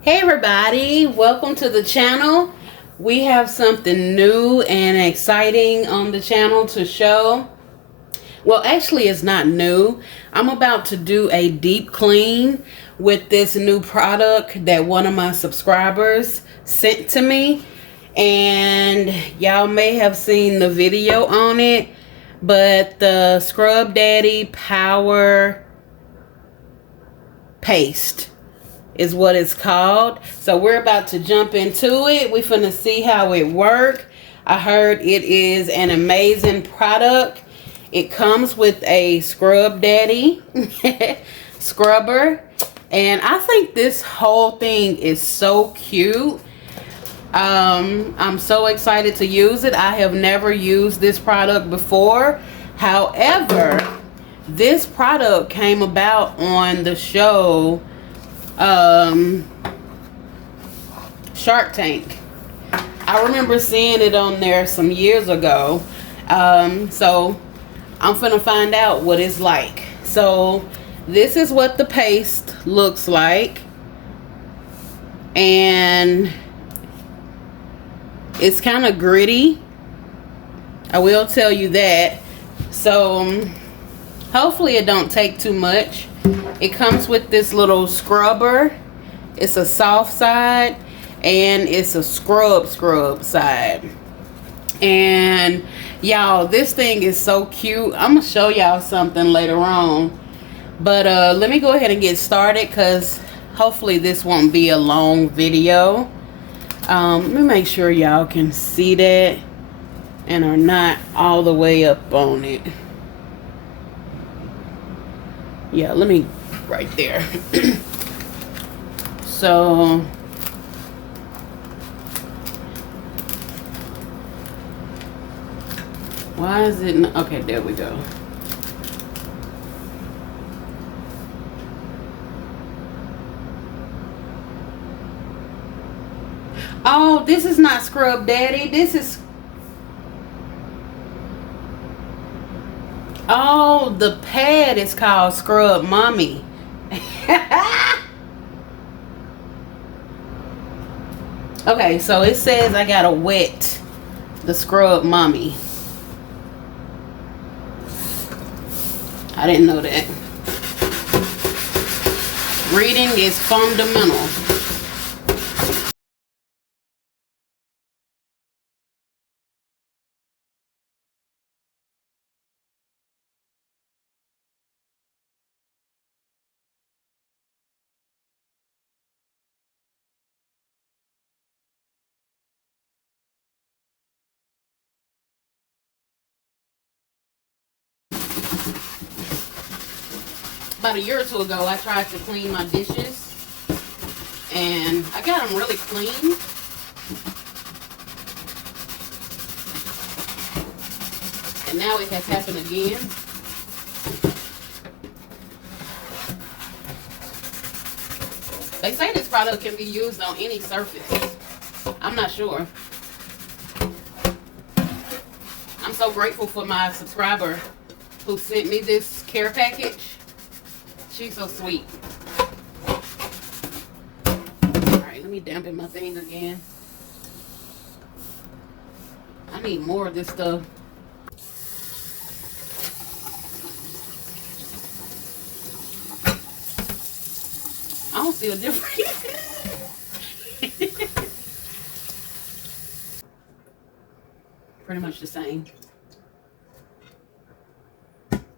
Hey everybody, welcome to the channel. We have something new and exciting on the channel to show. Well, actually it's not new. I'm about to do a deep clean with this new product that one of my subscribers sent to me. And y'all may have seen the video on it, but the ScrubDaddy Power Paste is what it's called. So we're about to jump into it. We're finna see how it works. I heard it is an amazing product. It comes with a ScrubDaddy scrubber, and I think this whole thing is so cute. I'm so excited to use it. I have never used this product before. However, this product came about on the show Shark Tank. I remember seeing it on there some years ago. So I'm finna find out what it's like. So this is what the paste looks like, and it's kind of gritty, I will tell you that. So hopefully it don't take too much. It comes with this little scrubber. It's a soft side and it's a scrub side. And y'all, this thing is so cute. I'm gonna show y'all something later on, but let me go ahead and get started, because hopefully this won't be a long video. Let me make sure y'all can see that and are not all the way up on it. Yeah, let me, right there. So why is it not, okay, there we go. Oh, this is not ScrubDaddy. This is, oh, the pad is called Scrub Mommy. Okay, so it says I gotta wet the Scrub Mommy. I didn't know that. Reading is fundamental. About a year or two ago, I tried to clean my dishes, and I got them really clean. And now it has happened again. They say this product can be used on any surface. I'm not sure. I'm so grateful for my subscriber who sent me this care package. She's so sweet. Alright, let me dampen my thing again. I need more of this stuff. I don't see a difference. Pretty much the same.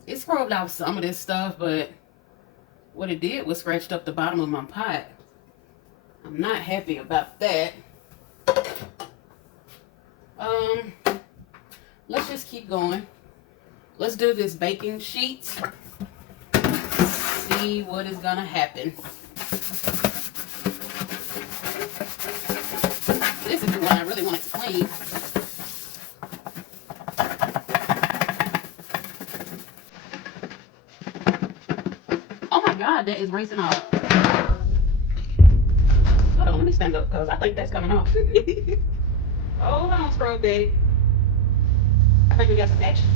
It scrubbed out some of this stuff, but what it did was scratched up the bottom of my pot. I'm not happy about that. Let's just keep going. Let's do this baking sheet. See what is gonna happen. This is the one I really wanted to clean. Oh my God, that is racing off. Hold on, let me stand up because I think that's coming off. Hold on, ScrubDaddy. I think we got some action.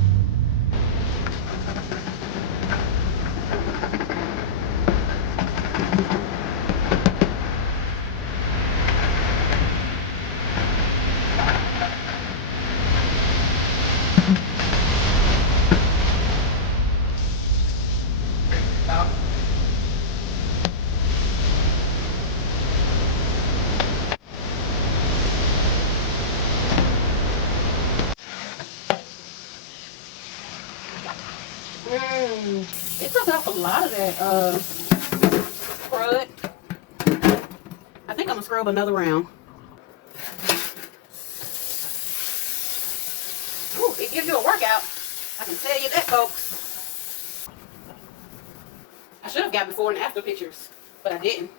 lot of that crud. I think I'm gonna scrub another round. Ooh, it gives you a workout. I can tell you that, folks. I should have got before and after pictures, but I didn't.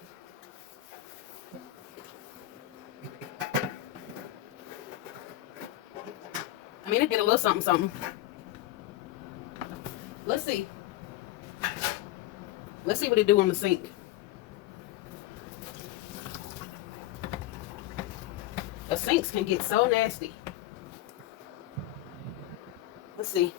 I mean, it did a little something, something. Let's see. Let's see what it do on the sink. The sinks can get so nasty. Let's see.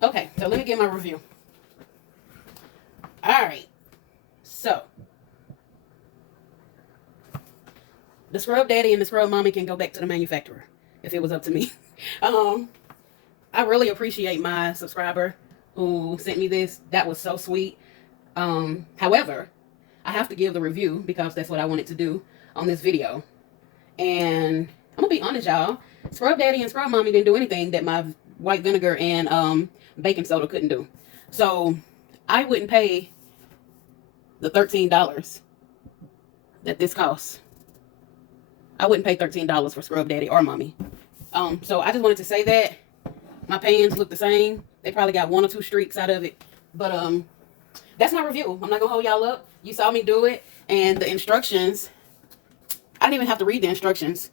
Okay, so let me get my review. Alright, so the ScrubDaddy and the ScrubMommy can go back to the manufacturer if it was up to me. I really appreciate my subscriber who sent me this. That was so sweet. However, I have to give the review because that's what I wanted to do on this video. And I'm gonna be honest, y'all. ScrubDaddy and ScrubMommy didn't do anything that my white vinegar and baking soda couldn't do. So I wouldn't pay the $13 that this costs. I wouldn't pay $13 for ScrubDaddy or Mommy. So I just wanted to say that. My pans look the same. They probably got 1 or 2 streaks out of it. But that's my review. I'm not gonna hold y'all up. You saw me do it. And the instructions, I didn't even have to read the instructions.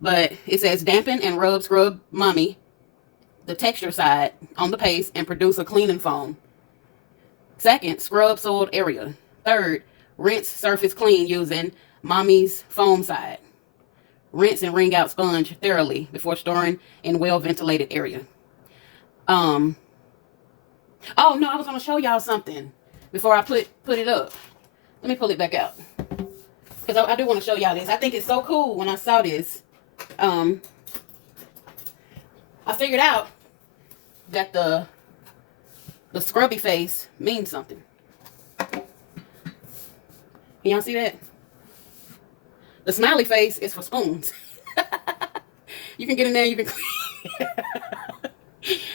But it says dampen and rub ScrubMommy the texture side on the paste and produce a cleaning foam. Second, scrub soiled area. Third, rinse surface clean using Mommy's foam side. Rinse and wring out sponge thoroughly before storing in well-ventilated area. Oh no, I was gonna show y'all something before I put it up. Let me pull it back out because I do want to show y'all this. I think it's so cool. When I saw this, I figured out that the scrubby face means something. Can y'all see that? The smiley face is for spoons. You can get in there, you can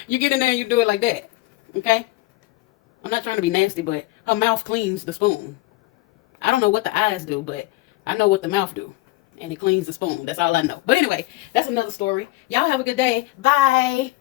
you get in there and you do it like that. Okay? I'm not trying to be nasty, but her mouth cleans the spoon. I don't know what the eyes do, but I know what the mouth do. And it cleans the spoon. That's all I know. But anyway, that's another story. Y'all have a good day. Bye.